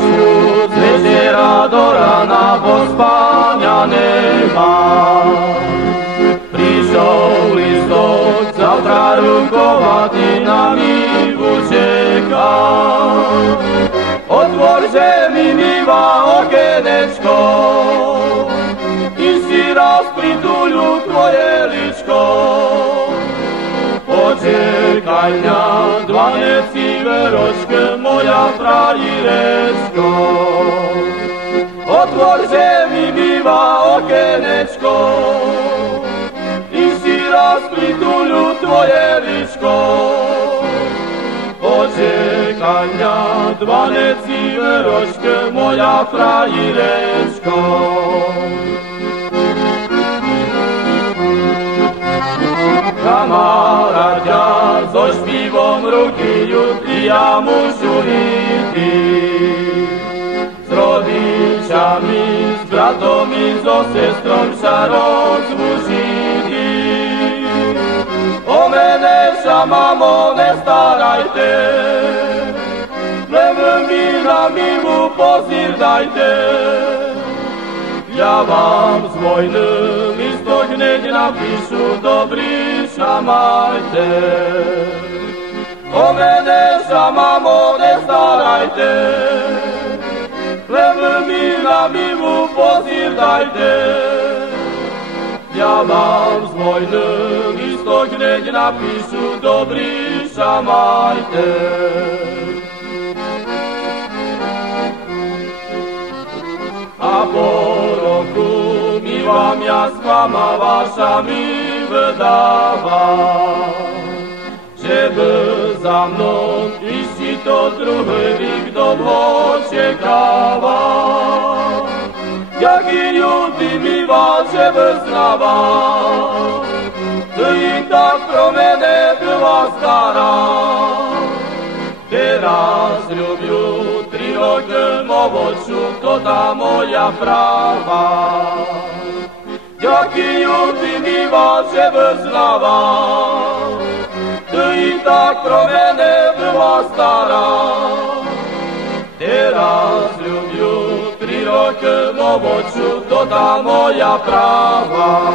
Śród z jeziora do rana, bo spania nema. Prišiel listok, zavtra rukovatý nami učeká. Otvor, že mi mýva okenečko, i si raz prituľu tvoje ličko. Počekaj mňa, dvaneci veročke, moja frajerečko. Otvor, že mi býva okenečko, i si raz prituľu tvoje ličko. Počekaj mňa, dvaneci veročke, moja frajerečko. Kamaráťa, so špívom ruky jutri ja mušu ísť. S rodičami, s bratom i so sestrom sa rozlúčiť. O mene sa, mamo, nestarajte, len mi na milu pozírdajte. Ja vám z vojny listok hneď napíšu, dobrý sa majte. O mene sa, mamo, nestarajte, len mi na milu pozírdajte. Ja vám z vojny listok hneď napíšu, dobrý sa majte. A po roku mi vám jasklama vaša mi vydáva, že by za mnou išli to druhý rік dlho čekáva. Jaký ľudí mi vás že vyznáva, ty tak pro mene byla stará. Teraz ľubiu 3 roky movoču, to tá moja práva. Jaký ľudí mi vás že vyznáva, ty tak pro mene byla stará. Teraz ľubiu 3 roky movoču, to tá moja práva.